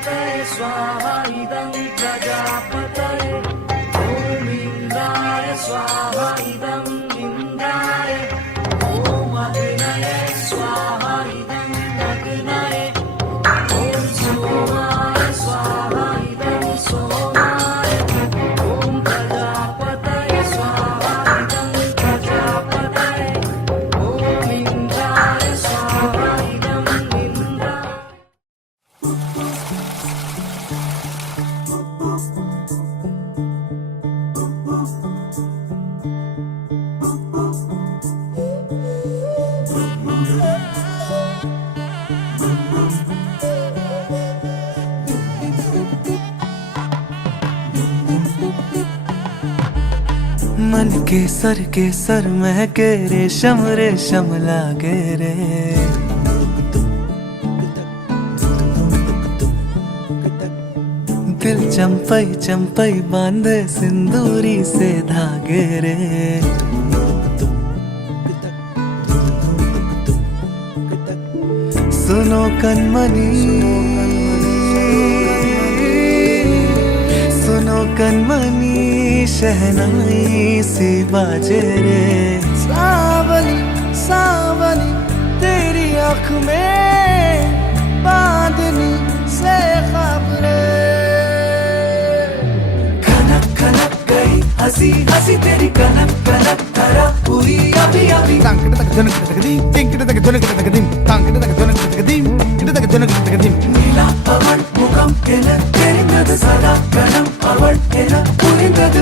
प्रजापतये स्वाहा इदं प्रजापतये ॐ इन्द्राय स्वाहा इदं इन्द्राय ॐ अग्नये स्वाहा इदं अग्नये ॐ सोमाय स्वाहा इदं सोमाय ॐ प्रजापतये स्वाहा इदं प्रजापतये ॐ इन्द्राय स्वाहा इदं इन्द्राय। मन के सर महके रेशम रेशम लागे रे। दिल चंपई चंपई बांधे सिंदूरी से धागे रे। सुनो कनमनी सुनो कनमनी शहनाई सी बाजे रे। सावली सावली तेरी आँख में बांधनी से खबरे। खनक खनक गई हंसी हंसी तेरी कनक कनक धरा हुई अभी अभी। नीला पवन मुखम तेरी नद सदा गणम अवड़ पुरिंदद।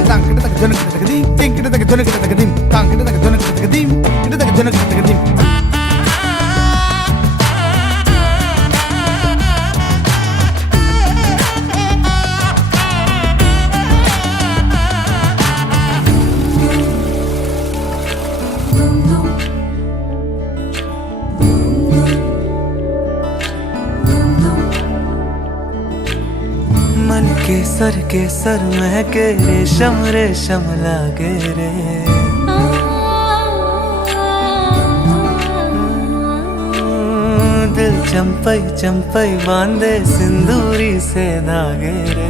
मन के सर महके रेशम रेशम लागे रे। दिल चंपई चंपई बांधे सिंदूरी से धागे रे।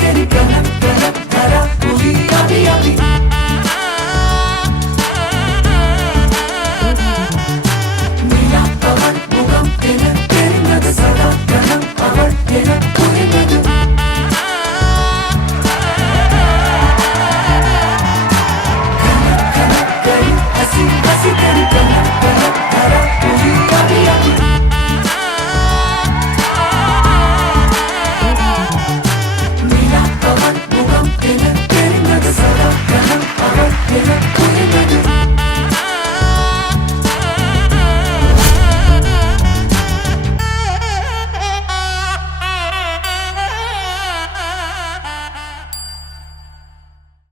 तेरी